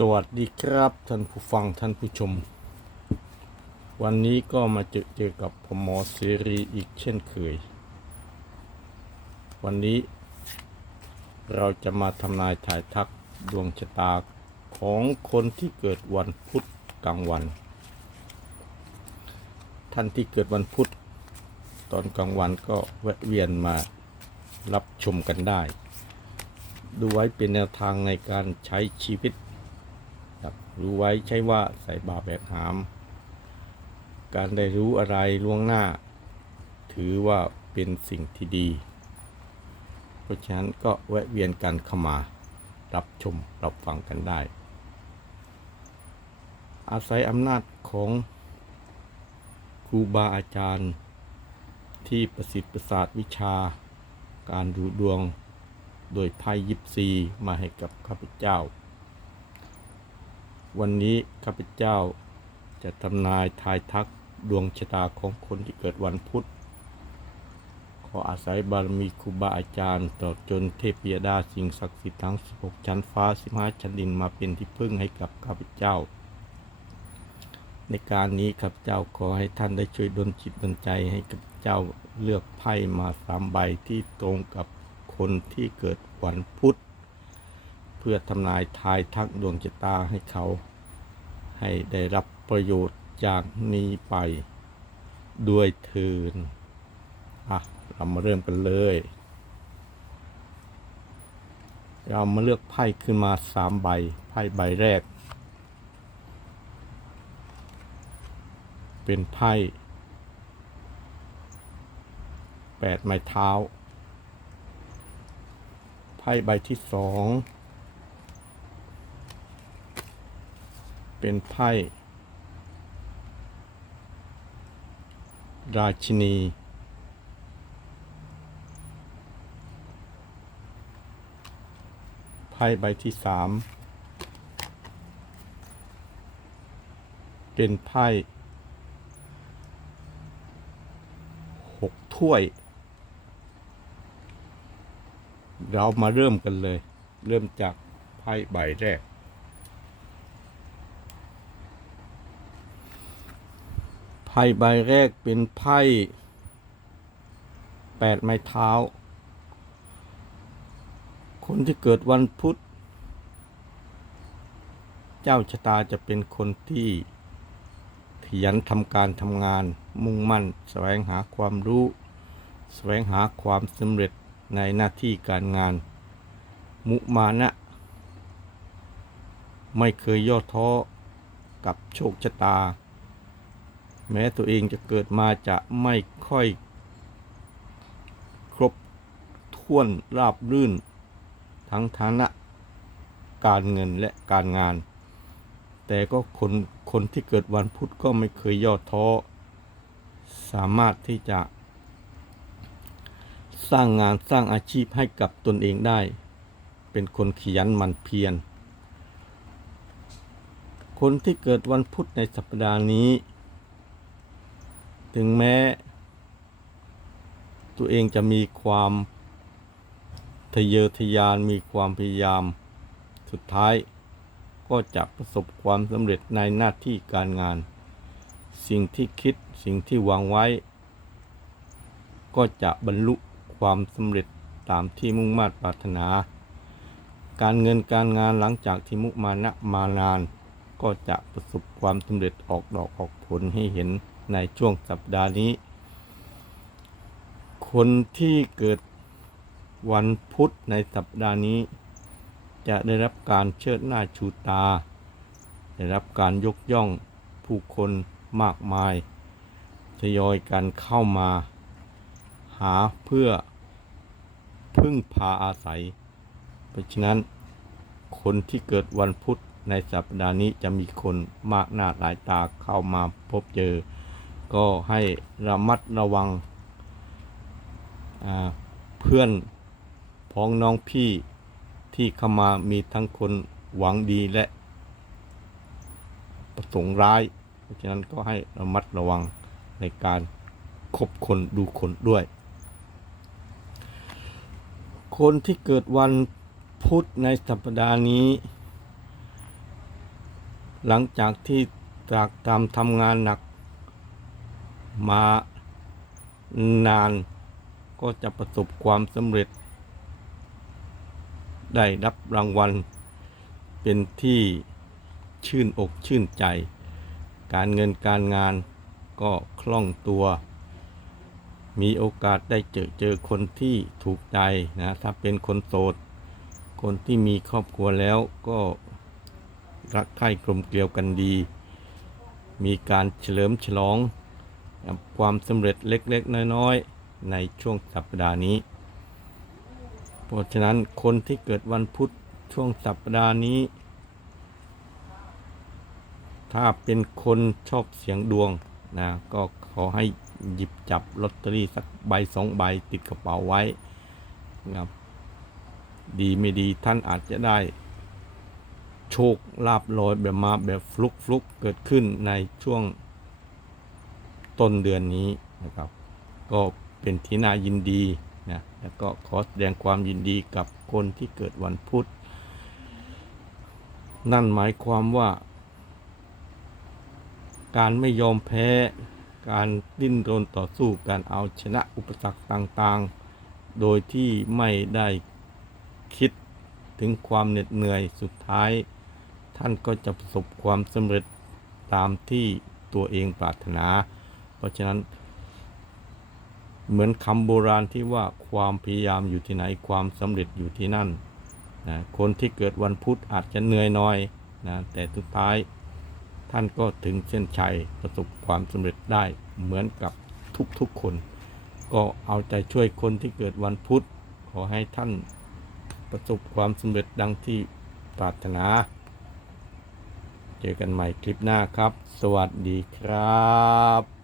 สวัสดีครับท่านผู้ฟังท่านผู้ชม วันนี้ก็มาเจอเจอกับผมหมอเสรีอีกเช่นเคย วันนี้เราจะมาทำนายถ่ายทักดวงชะตาของคนที่เกิดวันพุธกลางวัน ท่านที่เกิดวันพุธตอนกลางวันก็แวะเวียนมารับชมกันได้ ดูไว้เป็นแนวทางในการใช้ชีวิต รู้ไว้ใช่ว่าใส่บาปแบกหาม การได้รู้อะไรล่วงหน้า ถือว่าเป็นสิ่งที่ดี เพราะฉะนั้นก็แวะเวียนกันเข้ามารับชมรับฟังกันได้ อาศัยอำนาจของครูบาอาจารย์ ที่ประสิทธิ์ประสาทวิชา การดูดวงโดยไพ่ยิปซีมาให้กับข้าพเจ้า วันนี้ข้าพเจ้าจะทำนายทายทักดวงชะตาของคนที่เกิดวันพุธ ขออาศัยบารมีครูบาอาจารย์ต่อจนเทพยดาสิ่งศักดิ์สิทธิ์ทั้ง 16 ชั้นฟ้า 15 ชั้นดินมาเป็นที่พึ่งให้กับข้าพเจ้า ในการนี้ข้าพเจ้าขอให้ท่านได้ช่วยดลจิตดลใจให้กับเจ้าเลือกไพ่มาสามใบที่ตรงกับคนที่เกิดวันพุธ พื่อทำนายทายทักดวงชะตาให้เขา ให้ได้รับประโยชน์จากนี้ไปด้วยเทินอะ เรามาเริ่มกันเลย เรามาเลือกไพ่ขึ้นมาสามใบ ไพ่ใบแรก เป็นไพ่แปดไม้เท้า ไพ่ใบที่สอง เป็นไพ่ราชินี ไพ่ใบที่สามเป็นไพ่หกถ้วย เรามาเริ่มกันเลย เริ่มจากไพ่ใบแรก พ่ใบแรกเป็นไพ่แปดไม้เท้า คนที่เกิดวันพุธ เจ้าชะตาจะเป็นคนที่ขยันทำการทำงาน มุ่งมั่นแสวงหาความรู้ แสวงหาความสำเร็จในหน้าที่การงาน มุมานะ ไม่เคยย่อท้อกับโชคชะตา แม้ตัวเองจะเกิดมาจะไม่ค่อยครบถ้วนราบรื่น ทั้งฐานะ การเงินและการงาน แต่ก็คนคนที่เกิดวันพุธก็ไม่เคยย่อท้อ สามารถที่จะ สร้างงานสร้างอาชีพให้กับตนเองได้ เป็นคนขยันหมั่นเพียรคนที่เกิดวันพุธในสัปดาห์นี้ ถึงแม้ ตัวเองจะมีความทะเยอทะยานมีความพยายาม สุดท้ายก็จะประสบความสำเร็จในหน้าที่การงาน สิ่งที่คิดสิ่งที่วางไว้ ก็จะบรรลุความสำเร็จตามที่มุ่งมา่ปรารถนา การเงินการงานหลังจากที่มุมานะมานาน ก็จะประสบความสำเร็จออกดอกออกผลให้เห็น ในช่วงสัปดาห์นี้ คนที่เกิดวันพุธในสัปดาห์นี้ จะได้รับการเชิดหน้าชูตา ได้รับการยกย่องผู้คนมากมายทยอยกันเข้ามา หาเพื่อพึ่งพาอาศัย เพราะฉะนั้นคนที่เกิดวันพุธในสัปดาห์นี้จะมีคนมากหน้าหลายตาเข้ามาพบเจอ ก็ให้ระมัดระวังเพื่อนพ้องน้องพี่ที่เข้ามามีทั้งคนหวังดีและ ประสงค์ร้าย เพราะฉะนั้นก็ให้ระมัดระวังในการคบคนดูคนด้วย คนที่เกิดวันพุธในสัปดาห์นี้ หลังจากที่ตรากตรำทำงานหนัก มานาน ก็จะประสบความสำเร็จ ได้รับรางวัล เป็นที่ชื่นอกชื่นใจ การเงินการงานก็คล่องตัว มีโอกาสได้เจอเจอคนที่ถูกใจนะถ้าเป็นคนโสด คนที่มีครอบครัวแล้วก็รักใคร่กลมเกลียวกันดี มีการเฉลิมฉลอง ความสำเร็จเล็กๆ น้อยๆ ในช่วงสัปดาห์นี้ เพราะฉะนั้นคนที่เกิดวันพุธช่วงสัปดาห์นี้ ถ้าเป็นคนชอบเสียงดวงนะก็ขอให้หยิบจับลอตเตอรี่สักใบสองใบติดกระเป๋าไว้นะครับดีไม่ดีท่านอาจจะได้โชคลาบลอยแบบมาแบบฟลุกฟลุกเกิดขึ้นในช่วง ต้นเดือนนี้นะครับ ก็เป็นที่น่ายินดีนะแล้วก็ขอแสดงความยินดีกับคนที่เกิดวันพุธ นั่นหมายความว่า การไม่ยอมแพ้ การดิ้นรนต่อสู้การเอาชนะอุปสรรคต่างๆ โดยที่ไม่ได้คิดถึงความเหน็ดเหนื่อยสุดท้าย ท่านก็จะประสบความสำเร็จตามที่ตัวเองปรารถนา เพราะฉะนั้น เหมือนคำโบราณที่ว่าความพยายามอยู่ที่ไหนความสำเร็จอยู่ที่นั่นนะคนที่เกิดวันพุธอาจจะเหนื่อยหน่อยนะแต่สุดท้ายท่านก็ถึงเส้นชัยประสบความสำเร็จได้เหมือนกับทุกๆคน ก็เอาใจช่วยคนที่เกิดวันพุธขอให้ท่านประสบความสำเร็จดังที่ปรารถนา เจอกันใหม่คลิปหน้าครับ สวัสดีครับ